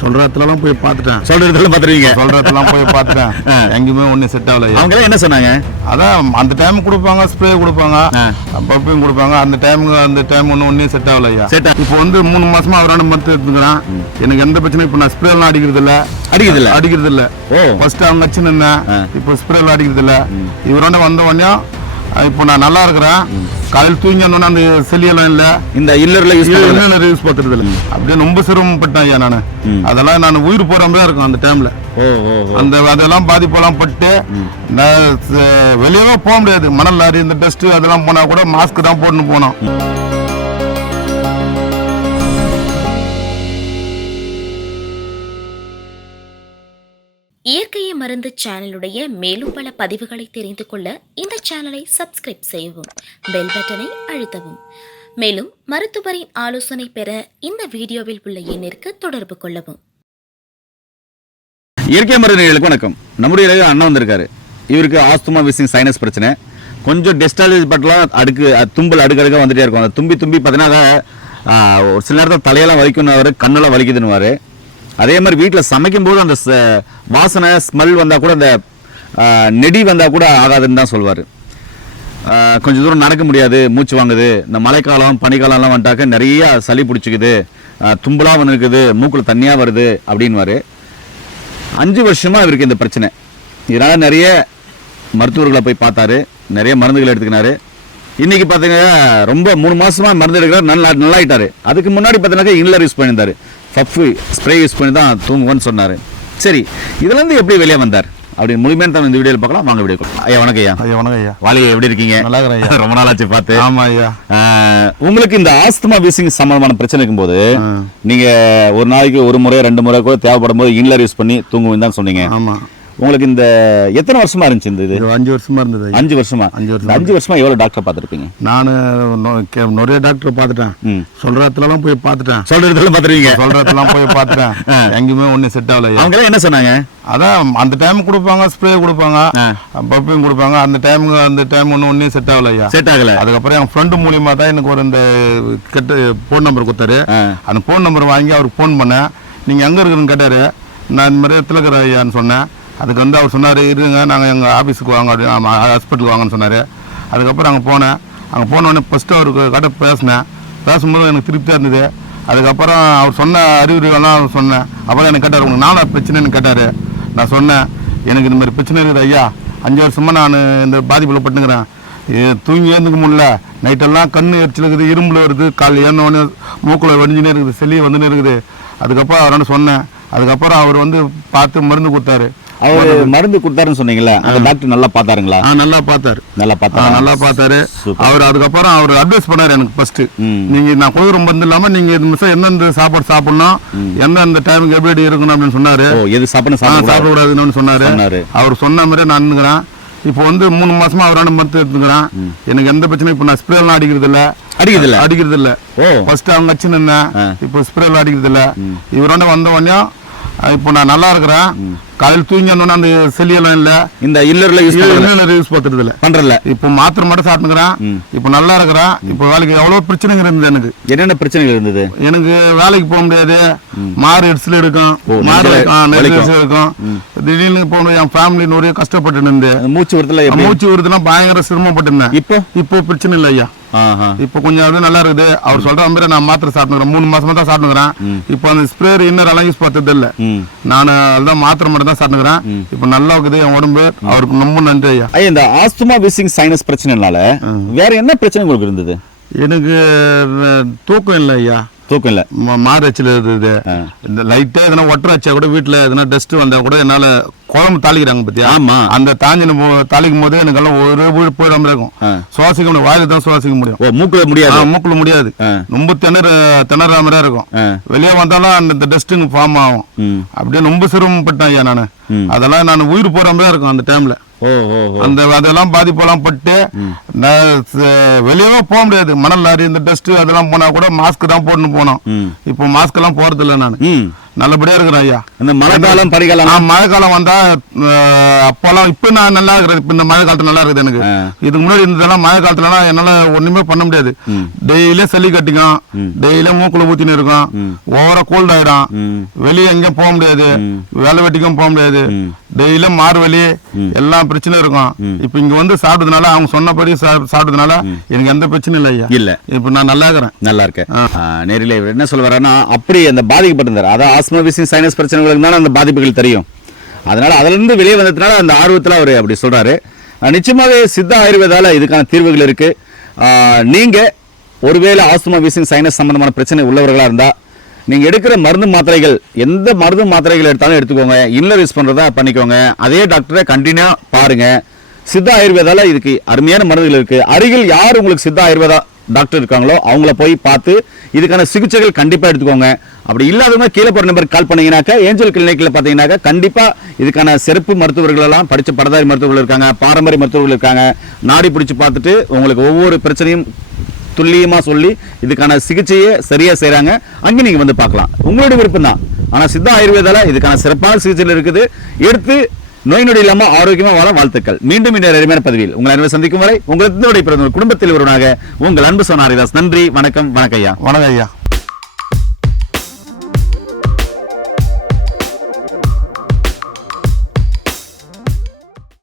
சொல்ற இடத்துலலாம் போய் பார்த்துட்டேன். சொல்ற இடத்துல பாத்துருவீங்க சொல்ற இடத்துலாம் போய் பார்த்துட்டேன். எங்கேயுமே ஒன்றும் செட் ஆகல ஐயா அவங்க எல்லாம் என்ன சொன்னாங்க? அதான் அந்த டைம் கொடுப்பாங்க ஸ்ப்ரே கொடுப்பாங்க. ஆ. பப்பியும் கொடுப்பாங்க. அந்த டைமுக்கு அந்த டைம் ஒன்றும் ஒன்றும் செட் ஆகல ஐயா ஆ- இப்போ வந்து மூணு மாசமா அவரான மருந்து எடுத்துக்கிறேன் எனக்கு எந்த பிரச்சனையும் இப்போ நான் ஸ்ப்ரே எல்லாம் அடிக்கிறது இல்ல அடிக்கிறது இல்ல? அடிக்கிறது இல்ல. ஃபர்ஸ்ட் அவங்க வச்சு நின்னேன். இப்போ ஸ்ப்ரே எல்லாம் அடிக்கிறது இல்ல இவரோட வந்த உடனே இப்போ நான் நல்லா இருக்கிறேன். காலையில் தூங்கி வந்தோடனே அந்த செலியெல்லாம் இல்லை. இந்த இல்லர்ல யூஸ் என்ன ரிவ்யூஸ் பார்த்துறது இல்லை அப்படியே ரொம்ப சிரமப்பட்டேன் ஐயா நான். அதெல்லாம் நான் உயிர் போற மாதிரி இருக்கும் அந்த டைம்ல. அந்த அதெல்லாம் பாதிப்பெல்லாம் பட்டு நான் வெளியவே போக முடியாது. மணல் லாரி இந்த டஸ்ட் அதெல்லாம் போனா கூட மாஸ்க் தான் போட்டுன்னு போனோம். இயற்கையை மருந்து சேனலுடைய மேலும் பல பதிவுகளை தெரிந்து கொள்ள இந்த சேனலை சப்ஸ்கிரைப் செய்யவும் பெல் பட்டனை அழுத்தவும். மேலும் மருத்துவரின் ஆலோசனை பெற இந்த வீடியோவில் உள்ள எண்ணிற்கு தொடர்பு கொள்ளவும். இயற்கை மருந்துகளுக்கு வணக்கம். நம்முடைய இளைய அண்ணன் வந்திருக்காரு. இவருக்கு ஆஸ்துமா விசிங் சைனஸ் பிரச்சனை. கொஞ்சம் டெஸ்டாலஜி பட்டலாம் அடுக்கு அஹ், தும்பல் அடுக்கடுக்க வந்துட்டே இருக்கும். அந்த தும்பி தும்பி பார்த்தீங்கன்னா ஆஹ், ஒரு சில நேரத்தில் தலையெல்லாம் வலிக்கணும் கண்ணெல்லாம் வலிக்குதுன்னு அதே மாதிரி வீட்டில் சமைக்கும் போது அந்த ச- வாசனை ஸ்மெல் வந்தால் கூட அந்த நெடி வந்தால் கூட ஆகாதுன்னு தான் சொல்வார். கொஞ்சம் தூரம் நடக்க முடியாது மூச்சு வாங்குது. இந்த மழைக்காலம் பனிக்காலம்லாம் வந்துட்டாக்க நிறைய சளி பிடிச்சிக்குது. தும்பலாக வந்து இருக்குது மூக்கில் தண்ணியாக வருது அப்படின்வாரு அஞ்சு வருஷமாக இவருக்கு இந்த பிரச்சனை. இதனால் நிறைய மருத்துவர்களை போய் பார்த்தாரு. நிறைய மருந்துகள் எடுத்துக்கினாரு. இன்னைக்கு பார்த்தீங்கன்னா ரொம்ப மூணு மாதமாக மருந்து எடுக்கிறார். நல்லா நல்லாயிட்டார். அதுக்கு முன்னாடி பார்த்தீங்கன்னாக்கா இன்லர் யூஸ் பண்ணியிருந்தார். ஃபஃப் ஸ்ப்ரே யூஸ் பண்ணி தான் தூங்குவோன்னு சொன்னாரு. சரி இதுல இருந்து எப்படி வெளியே வந்தார்? அப்படின்னு முழுமையான தான் இந்த வீடியோவில் பார்க்கலாம். வாங்க வீடியோ ஐயா வணக்கம் ஐயா. ஐயா வணக்கம் ஐயா. வாலிகை எப்படி இருக்கீங்க? நல்லா இருக்கிறேன் ஐயா. ரொம்ப நாளாச்சு பார்த்து. ஆமா ஐயா. உங்களுக்கு இந்த ஆஸ்துமா வீசிங் சம்பந்தமான பிரச்சனை இருக்கும்போது ஆ. நீங்க ஒரு நாளைக்கு ஒரு முறை ரெண்டு முறை கூட தேவைப்படும் போது இன்லர் யூஸ் பண்ணி தூங்குவீங்க தான் சொன்னீங்க. ஆமா. உங்களுக்கு இந்த எத்தனை வருஷமா இருந்துச்சு இந்த இது? அஞ்சு வருஷமா இருந்தது. அஞ்சு வருஷமா? அஞ்சு வருஷம். அஞ்சு வருஷமா எவ்வளவு டாக்டர் பார்த்துருப்பீங்க? நான் நிறைய டாக்டர் பார்த்துட்டேன். ம். சொல்ற இடத்துலலாம் போய் பார்த்துட்டேன். இடத்துல பார்த்துருவீங்க சொல்ற இடத்துலாம் போய் பார்த்துட்டேன். எங்கேயுமே ஒன்றும் செட் ஆகல ஐயா அவங்க எல்லாம் என்ன சொன்னாங்க? அதான் அந்த டைம் கொடுப்பாங்க ஸ்ப்ரே கொடுப்பாங்க. பப்பியும் கொடுப்பாங்க அந்த டைமுக்கு அந்த டைம் ஒன்றும் ஒன்றும் செட் ஆகல ஐயா செட் ஆகல. அதுக்கப்புறம் என் ஃப்ரெண்டு மூலியமா தான் எனக்கு ஒரு இந்த கெட்ட ஃபோன் நம்பர் கொடுத்தாரு. அந்த ஃபோன் நம்பர் வாங்கி அவருக்கு ஃபோன் பண்ணேன். நீங்கள் எங்கே இருக்கிறன்னு கேட்டார். நான் இந்த மாதிரி இடத்துல இருக்கிற ஐயான்னு சொன்னேன். அதுக்கு வந்து அவர் சொன்னார் இருங்க நாங்கள் எங்கள் ஆஃபீஸுக்கு வாங்க அப்படின்னு ஹாஸ்பிட்டலுக்கு வாங்கன்னு சொன்னார். அதுக்கப்புறம் அங்கே போனேன். அங்கே போனோடனே ஃபஸ்ட்டு அவருக்கு கிட்ட பேசினேன். பேசும்போது எனக்கு திருப்தியாக இருந்தது. அதுக்கப்புறம் அவர் சொன்ன அறிவுரைகள்லாம் அவர் சொன்னேன். அப்புறம் எனக்கு கேட்டார் உங்களுக்கு நானா பிரச்சனைன்னு கேட்டார். நான் சொன்னேன் எனக்கு இந்த மாதிரி பிரச்சனை இருக்குது ஐயா. அஞ்சு வருஷமாக நான் இந்த பாதிப்பில் பட்டுங்கிறேன் தூங்கி ஏந்துக்க முடியல. நைட்டெல்லாம் கண் எரிச்சல் இருக்குது இரும்புல வருது. கால் ஏன்னோடனே மூக்கில் வடிஞ்சுனே இருக்குது செல்லி வந்துனே இருக்குது. அதுக்கப்புறம் அவரோட சொன்னேன். அதுக்கப்புறம் அவர் வந்து பார்த்து மருந்து கொடுத்தாரு. அவர் மருந்து கொடுத்தாருன்னு சொன்னீங்கல்ல அந்த டாக்டர் நல்லா பார்த்தாருங்களா? ஆ நல்லா பார்த்தாரு. நல்லா பார்த்தாரு? நல்லா பார்த்தாரு. அவர் அதுக்கப்புறம் அவர் அட்வைஸ் பண்ணாரு எனக்கு ஃபர்ஸ்ட். நீங்க நான் கொடுக்குற மருந்து இல்லாம நீங்க இது மிஸ் எந்தெந்த சாப்பாடு சாப்பிடணும் எந்தெந்த டைமுக்கு எப்படி இருக்கணும் அப்படின்னு சொன்னாரு. எது சாப்பிட ஆ, சாப்பிட சாப்பிடக்கூடாதுன்னு சொன்னாரு. அவர் சொன்ன மாதிரி நான் நின்னுக்கிறேன். இப்போ வந்து மூணு மாசமா அவரான மருந்து எடுத்துக்கிறேன். எனக்கு எந்த பிரச்சனையும் இப்போ நான் ஸ்ப்ரே எல்லாம் அடிக்கிறது இல்ல. அடிக்கிறது இல்ல? அடிக்கிறது இல்ல ஃபர்ஸ்ட் அவங்க வச்சு நின்னேன். இப்போ ஸ்ப்ரே எல்லாம் அடிக்கிறது இல்ல. இவரோட வந்த உடனே இப்போ நான் நல்லா இருக்கிறேன். காலையில் தூங்கி வந்தோடனே அந்த செல்லியெல்லாம் இல்ல. இந்த இல்லர்ல யூஸ் பண்றது ரிவ்யூஸ் பார்த்துறது இல்ல பண்றல இப்போ மாத்திரை மட்டும் சாப்பிட்டுக்கிறேன். இப்போ நல்லா இருக்கிறேன். இப்போ வேலைக்கு எவ்வளோ பிரச்சனைங்க இருந்தது எனக்கு. என்னென்ன பிரச்சனைகள் இருந்தது? எனக்கு வேலைக்கு போக முடியாது. மாறு எரிச்சல் இருக்கும் மாறு. எரிச்சல் இருக்கும் திடீர்னு போகணும் என் ஃபேமிலி நிறைய கஷ்டப்பட்டு இருந்து அந்த மூச்சு எப்படி? மூச்சு விடுறதுலாம் பயங்கர சிரமப்பட்டு இருந்தேன் இப்போ? இப்போ பிரச்சனை இல்லை ஐயா. இப்போ கொஞ்சம் அது நல்லா இருக்குது. அவர் சொல்ற மாதிரி நான் மாத்திரை சாப்பிட்டுக்கிறேன். மூணு மாசமா தான் சாப்பிட்டுக்கிறேன். இப்போ அந்த ஸ்ப்ரேயர் இன்னர் எல்லாம் யூஸ் பார்த்தது இல்லை நான் அதுதான் மாத்திரை மட்டும் தான் சாப்பிட்டுக்கிறேன் இப்போ நல்லா இருக்குது என் உடம்பு. அவருக்கு ரொம்ப நன்றி ஐயா. ஐயா இந்த ஆஸ்துமா விசிங் சைனஸ் பிரச்சனைனால வேற என்ன பிரச்சனை உங்களுக்கு இருந்தது? எனக்கு தூக்கம் இல்லை ஐயா. தூக்கம் இல்ல. மாரச்சில் இருந்தது. இந்த லைட்டா எதனா ஒட்டரை வச்சா கூட வீட்டுல எதனா டஸ்ட் வந்தா கூட என்னால குழம்பு தாளிக்கிறாங்க பத்தியா? ஆமா. அந்த தாஞ்சின தாளிக்கும் போது எனக்கு எல்லாம் ஒரு வீடு போயிடாம இருக்கும். சுவாசிக்க முடியும். வாயில தான் சுவாசிக்க முடியும். மூக்குல முடியாது? மூக்குல முடியாது. ரொம்ப திணற திணற மாதிரி இருக்கும். வெளியே வந்தாலும் அந்த டஸ்ட்டுங்க ஃபார்ம் ஆகும். அப்படியே ரொம்ப சிரமப்பட்டேன் ஐயா நான். அதெல்லாம் நான் உயிர் போற மாதிரி இருக்கும் அந்த டைம்ல அந்த அதெல்லாம் பாதிப்பெல்லாம் பட்டு வெளியவே போக முடியாது. மணல் லாரி இந்த டஸ்ட் அதெல்லாம் போனா கூட மாஸ்க் தான் போட்டுன்னு போனோம். இப்போ மாஸ்க் எல்லாம் போறது இல்லை நான் நல்லபடியா இருக்கிறேன் ஐயா. இந்த மழை காலம் நான் மழை காலம் வந்தா அப்போல்லாம் இப்ப நான் நல்லா இருக்கிறேன். இப்ப இந்த மழை காலத்துல நல்லா இருக்குது எனக்கு. இதுக்கு முன்னாடி இருந்ததெல்லாம் மழை காலத்துலலாம் என்னால ஒண்ணுமே பண்ண முடியாது. டெய்லியும் சளி கட்டிக்கும். டெய்லியும் மூக்குல ஊத்தின்னு இருக்கும். ஓவரா கோல்ட் ஆயிடும். வெளியே எங்கேயும் போக முடியாது. வேலை வெட்டிக்கும் போக முடியாது. டெய்லியும் மாறு வலி. எல்லாம் பிரச்சனை இருக்கும். இப்ப இங்க வந்து சாப்பிட்டதுனால அவங்க சொன்னபடி சாப்பிட்டதுனால எனக்கு எந்த பிரச்சனையும் இல்லை ஐயா. இல்ல. இப்ப நான் நல்லா இருக்கிறேன். நல்லா இருக்கு நேரில் என்ன சொல்ல வர்றாருன்னா அப்படி அந்த பாதிக்கப்பட்டிருந்தார். அதாவது அஸ்மோபிசின் சைனஸ் பிரச்சனைகளுக்கு தான் அந்த பாதிப்புகள் தெரியும். அதனால் அதிலிருந்து வெளியே வந்ததுனால அந்த ஆர்வத்தில் அவர் அப்படி சொல்கிறாரு நிச்சயமாகவே சித்த ஆயுர்வேதாவில் இதுக்கான தீர்வுகள் இருக்குது நீங்கள் ஒருவேளை ஆஸ்துமா சைனஸ் சம்பந்தமான பிரச்சனை உள்ளவர்களாக இருந்தால் நீங்கள் எடுக்கிற மருந்து மாத்திரைகள் எந்த மருந்து மாத்திரைகள் எடுத்தாலும் எடுத்துக்கோங்க. இன்னர் யூஸ் பண்ணுறதா பண்ணிக்கோங்க. அதே டாக்டரை கண்டினியூ பாருங்கள் சித்தா ஆயுர்வேதாவில் இதுக்கு அருமையான மருந்துகள் இருக்குது அருகில் யார் உங்களுக்கு சித்தா ஆயுர்வேதா டாக்டர் இருக்காங்களோ அவங்கள போய் பார்த்து இதுக்கான சிகிச்சைகள் கண்டிப்பாக எடுத்துக்கோங்க. அப்படி இல்லாதவங்க கீழே போகிற நம்பருக்கு கால் பண்ணீங்கன்னாக்கா ஏஞ்சல் கிளினிக்கில் பார்த்தீங்கன்னாக்கா கண்டிப்பாக இதுக்கான சிறப்பு மருத்துவர்களெல்லாம் படித்த படதாரி மருத்துவர்கள் இருக்காங்க பாரம்பரிய மருத்துவர்கள் இருக்காங்க. நாடி பிடிச்சி பார்த்துட்டு உங்களுக்கு ஒவ்வொரு பிரச்சனையும் துல்லியமாக சொல்லி இதுக்கான சிகிச்சையை சரியாக செய்கிறாங்க அங்கே நீங்கள் வந்து பார்க்கலாம். உங்களுடைய விருப்பம் தான் ஆனால் சித்தா ஆயுர்வேதால இதுக்கான சிறப்பான சிகிச்சையில் இருக்குது. எடுத்து நோய் நொடி இல்லாம ஆரோக்கியமா வாழ வாழ்த்துக்கள். மீண்டும் இந்த அருமையான பதவியில் உங்களை அன்பை சந்திக்கும் வரை உங்களுக்கு பிறந்த குடும்பத்தில் ஒருவனாக உங்கள் அன்பு சொன்னாரிதாஸ் நன்றி வணக்கம் வணக்கம் ஐயா வணக்கம் ஐயா.